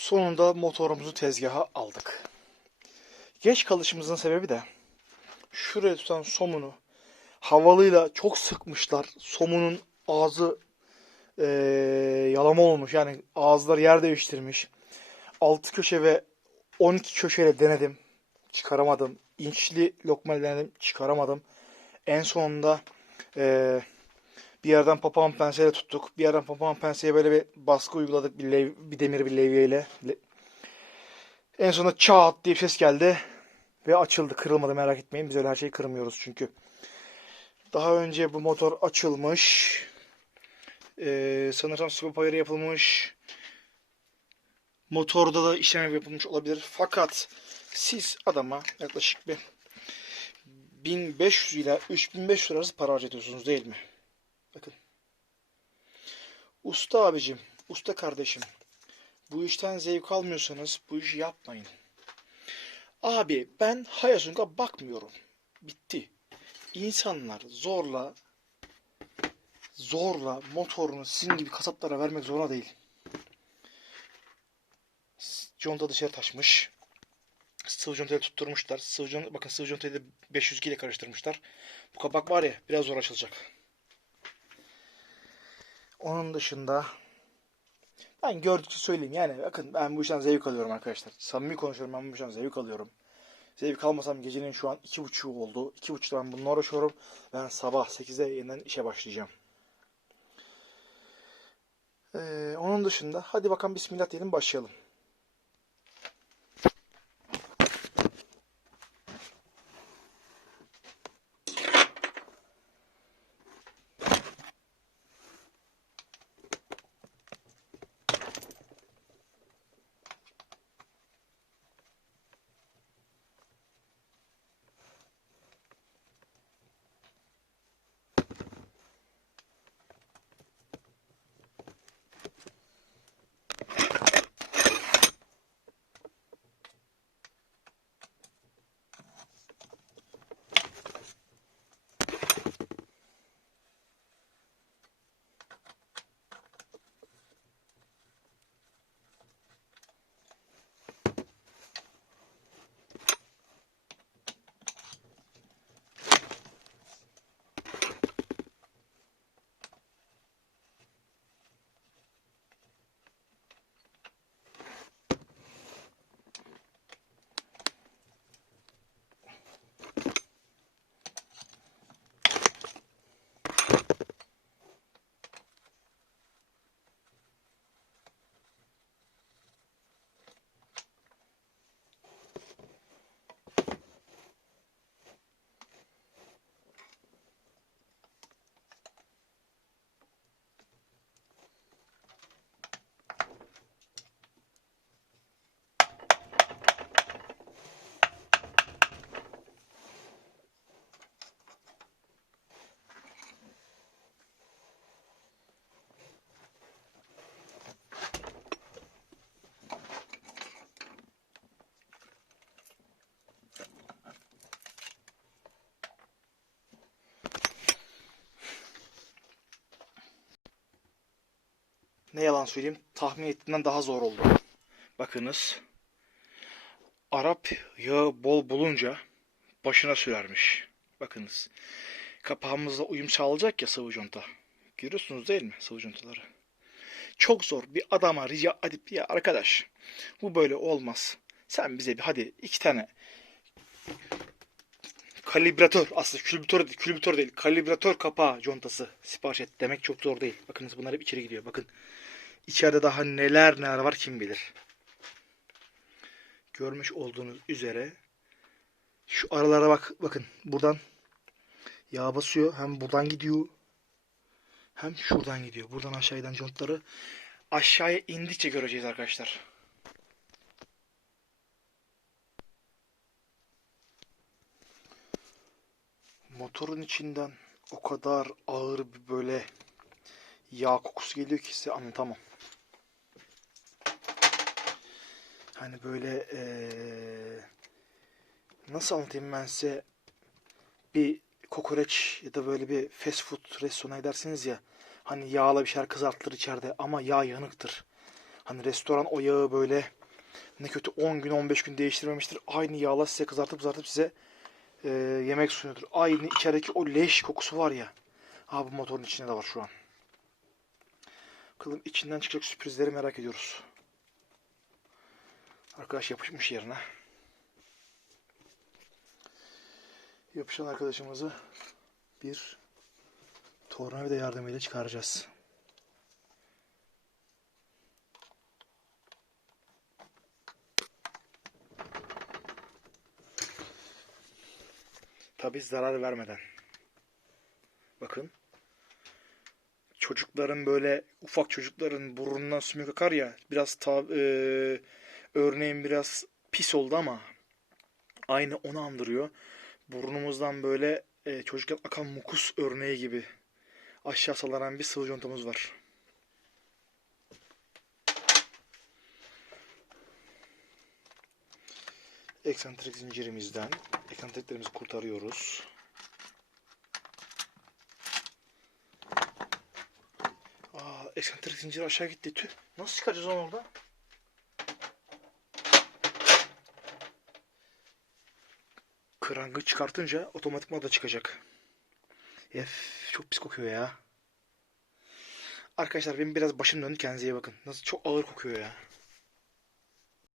Sonunda motorumuzu tezgaha aldık. Geç kalışımızın sebebi de şuraya tutan somunu havalıyla çok sıkmışlar. Somunun ağzı eee, yalama olmuş. Yani ağızlar yer değiştirmiş. 6 köşe ve 12 köşeyle denedim. Çıkaramadım. İnçli lokma denedim. Çıkaramadım. En sonunda eee, bir yerden papağan penseyle tuttuk. Bir yerden papağan penseye böyle bir baskı uyguladık. Bir, lev- bir demir bir levyeyle. Le- En sonunda çat diye bir ses geldi. Ve açıldı. Kırılmadı merak etmeyin. Biz öyle her şeyi kırmıyoruz çünkü. Daha önce bu motor açılmış. Ee, sanırsam ayarı yapılmış. Motorda da işlem yapılmış olabilir. Fakat siz adama yaklaşık bir 1500 ile 3500 arası para harcatıyorsunuz değil mi? Bakın. Usta abicim, usta kardeşim. Bu işten zevk almıyorsanız bu işi yapmayın. Abi ben Hayasung'a bakmıyorum. Bitti. İnsanlar zorla zorla motorunu sizin gibi kasaplara vermek zorunda değil. Conta dışarı taşmış. Sıvı contayla tutturmuşlar. Sıvı bakın sıvı contayı da 502 ile karıştırmışlar. Bu kapak var ya biraz zor açılacak. Onun dışında ben gördükçe söyleyeyim yani bakın ben bu işten zevk alıyorum arkadaşlar. Samimi konuşuyorum ben bu işten zevk alıyorum. Zevk almasam gecenin şu an iki buçuğu oldu. İki buçukta ben bununla uğraşıyorum. Ben sabah 8'de yeniden işe başlayacağım. Ee, onun dışında hadi bakalım bismillah diyelim başlayalım. Ne yalan söyleyeyim tahmin ettiğimden daha zor oldu. Bakınız. Arap yağı bol bulunca başına sürermiş. Bakınız. Kapağımızla uyum sağlayacak ya sıvı conta. Görüyorsunuz değil mi sıvı contaları? Çok zor. Bir adama rica edip ya arkadaş bu böyle olmaz. Sen bize bir hadi iki tane kalibratör aslında külbütör külbütör değil kalibratör kapağı contası sipariş et demek çok zor değil. Bakınız bunlar hep içeri gidiyor. Bakın içeride daha neler neler var kim bilir. Görmüş olduğunuz üzere şu aralara bak bakın buradan yağ basıyor hem buradan gidiyor hem şuradan gidiyor. Buradan aşağı giden contları aşağıya indikçe göreceğiz arkadaşlar. Motorun içinden o kadar ağır bir böyle yağ kokusu geliyor ki size anlatamam. Hani böyle eee, nasıl anlatayım ben size bir kokoreç ya da böyle bir fast food restorana gidersiniz ya hani yağla bir şeyler kızartılır içeride ama yağ yanıktır. Hani restoran o yağı böyle ne kötü 10 gün 15 gün değiştirmemiştir. Aynı yağla size kızartıp kızartıp size e, yemek sunuyordur. Aynı içerideki o leş kokusu var ya. Ha bu motorun içinde de var şu an. Bakalım içinden çıkacak sürprizleri merak ediyoruz. Arkadaş yapışmış yerine. Yapışan arkadaşımızı bir tornavida yardımıyla çıkaracağız. Tabi zarar vermeden. Bakın. Çocukların böyle ufak çocukların burnundan sümük akar ya biraz ta, e, örneğin biraz pis oldu ama aynı onu andırıyor. Burnumuzdan böyle e, çocukken akan mukus örneği gibi aşağı sallanan bir sıvı contamız var. Eksantrik zincirimizden eksantriklerimizi kurtarıyoruz. Aa, eksantrik zincir aşağı gitti. Tüh. Nasıl çıkaracağız onu orada? Krangı çıkartınca otomatikman da çıkacak. Ef, çok pis kokuyor ya. Arkadaşlar benim biraz başım döndü kendinize bakın. Nasıl çok ağır kokuyor ya.